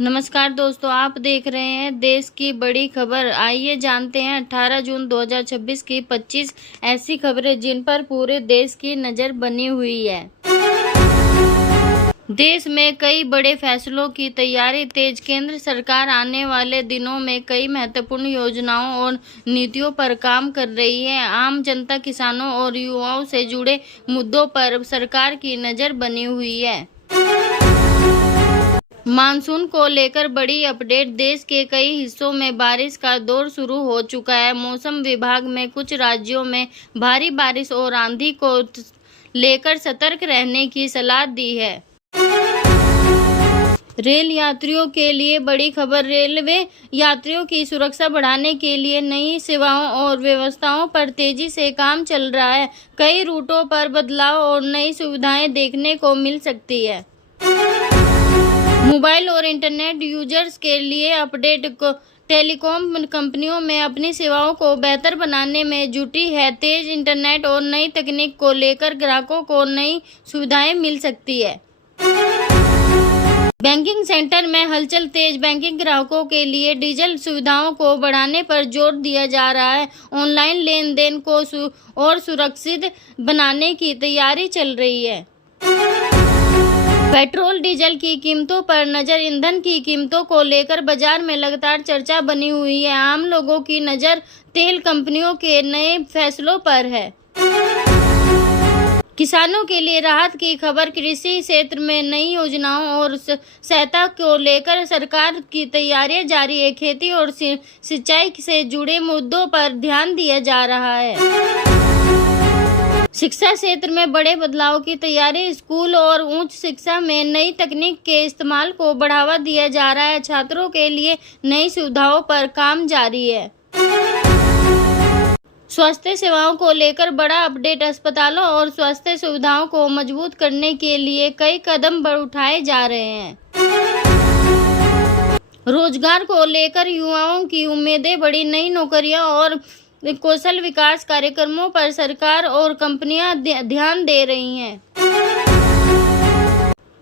नमस्कार दोस्तों, आप देख रहे हैं देश की बड़ी खबर। आइए जानते हैं 18 जून 2026 की 25 ऐसी खबरें जिन पर पूरे देश की नज़र बनी हुई है। देश में कई बड़े फैसलों की तैयारी तेज। केंद्र सरकार आने वाले दिनों में कई महत्वपूर्ण योजनाओं और नीतियों पर काम कर रही है। आम जनता, किसानों और युवाओं से जुड़े मुद्दों पर सरकार की नज़र बनी हुई है। मानसून को लेकर बड़ी अपडेट। देश के कई हिस्सों में बारिश का दौर शुरू हो चुका है। मौसम विभाग में कुछ राज्यों में भारी बारिश और आंधी को लेकर सतर्क रहने की सलाह दी है। रेल यात्रियों के लिए बड़ी खबर। रेलवे यात्रियों की सुरक्षा बढ़ाने के लिए नई सेवाओं और व्यवस्थाओं पर तेजी से काम चल रहा है। कई रूटों पर बदलाव और नई सुविधाएं देखने को मिल सकती है। मोबाइल और इंटरनेट यूजर्स के लिए अपडेट। टेलीकॉम कंपनियों में अपनी सेवाओं को बेहतर बनाने में जुटी है। तेज इंटरनेट और नई तकनीक को लेकर ग्राहकों को नई सुविधाएं मिल सकती है। बैंकिंग सेक्टर में हलचल तेज। बैंकिंग ग्राहकों के लिए डिजिटल सुविधाओं को बढ़ाने पर जोर दिया जा रहा है। ऑनलाइन लेन देन को और सुरक्षित बनाने की तैयारी चल रही है। पेट्रोल डीजल की कीमतों पर नजर। ईंधन की कीमतों को लेकर बाजार में लगातार चर्चा बनी हुई है। आम लोगों की नजर तेल कंपनियों के नए फैसलों पर है। किसानों के लिए राहत की खबर। कृषि क्षेत्र में नई योजनाओं और सहायता को लेकर सरकार की तैयारियां जारी है। खेती और सिंचाई से जुड़े मुद्दों पर ध्यान दिया जा रहा है। शिक्षा क्षेत्र में बड़े बदलाव की तैयारी। स्कूल और उच्च शिक्षा में नई तकनीक के इस्तेमाल को बढ़ावा दिया जा रहा है। छात्रों के लिए नई सुविधाओं पर काम जारी है। स्वास्थ्य सेवाओं को लेकर बड़ा अपडेट। अस्पतालों और स्वास्थ्य सुविधाओं को मजबूत करने के लिए कई कदम उठाए जा रहे हैं। रोजगार को लेकर युवाओं की उम्मीदें बढ़ी। नई नौकरियां और कौशल विकास कार्यक्रमों पर सरकार और कंपनियां ध्यान दे रही हैं।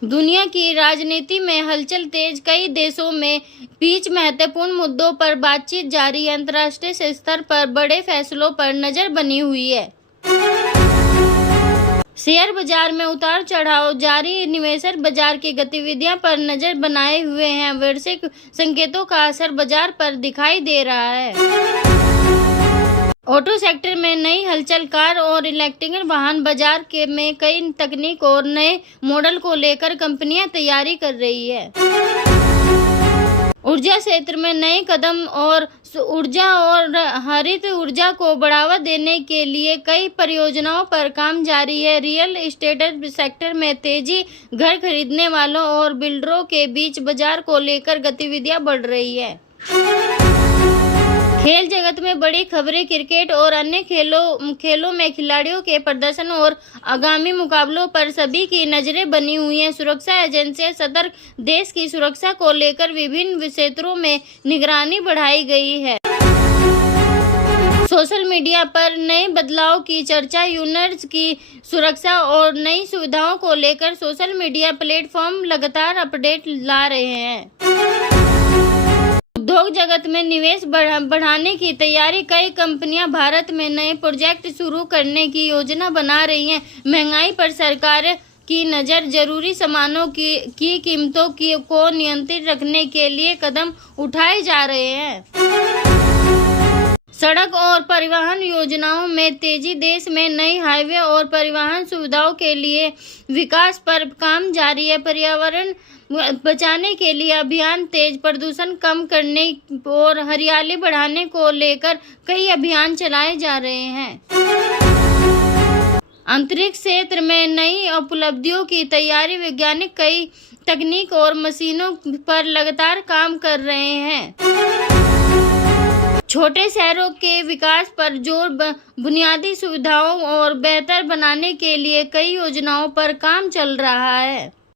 दुनिया की राजनीति में हलचल तेज। कई देशों में बीच महत्वपूर्ण मुद्दों पर बातचीत जारी है। अंतर्राष्ट्रीय स्तर पर बड़े फैसलों पर नजर बनी हुई है। शेयर बाजार में उतार चढ़ाव जारी। निवेशक बाजार की गतिविधियों पर नजर बनाए हुए हैं। वैश्विक संकेतों का असर बाजार पर दिखाई दे रहा है। ऑटो सेक्टर में नई हलचल। कार और इलेक्ट्रिक वाहन बाजार में कई तकनीक और नए मॉडल को लेकर कंपनियां तैयारी कर रही है। ऊर्जा क्षेत्र में नए कदम और ऊर्जा और हरित ऊर्जा को बढ़ावा देने के लिए कई परियोजनाओं पर काम जारी है। रियल एस्टेट सेक्टर में तेजी। घर खरीदने वालों और बिल्डरों के बीच बाजार को लेकर गतिविधियां बढ़ रही है। खेल जगत में बड़ी खबरें। क्रिकेट और अन्य खेलों में खिलाड़ियों के प्रदर्शन और आगामी मुकाबलों पर सभी की नजरें बनी हुई हैं। सुरक्षा एजेंसियां सतर्क। देश की सुरक्षा को लेकर विभिन्न क्षेत्रों में निगरानी बढ़ाई गई है। सोशल मीडिया पर नए बदलाव की चर्चा। यूजर्स की सुरक्षा और नई सुविधाओं को लेकर सोशल मीडिया प्लेटफॉर्म लगातार अपडेट ला रहे हैं। उद्योग जगत में निवेश बढ़ाने की तैयारी। कई कंपनियां भारत में नए प्रोजेक्ट शुरू करने की योजना बना रही हैं। महंगाई पर सरकार की नज़र। जरूरी सामानों की कीमतों को नियंत्रित रखने के लिए कदम उठाए जा रहे हैं। सड़क और परिवहन योजनाओं में तेजी। देश में नई हाईवे और परिवहन सुविधाओं के लिए विकास पर काम जारी है। पर्यावरण बचाने के लिए अभियान तेज। प्रदूषण कम करने और हरियाली बढ़ाने को लेकर कई अभियान चलाए जा रहे हैं। अंतरिक्ष क्षेत्र में नई उपलब्धियों की तैयारी। वैज्ञानिक कई तकनीक और मशीनों पर लगातार काम कर रहे हैं। छोटे शहरों के विकास पर जोर। बुनियादी सुविधाओं और बेहतर बनाने के लिए कई योजनाओं पर काम चल रहा है।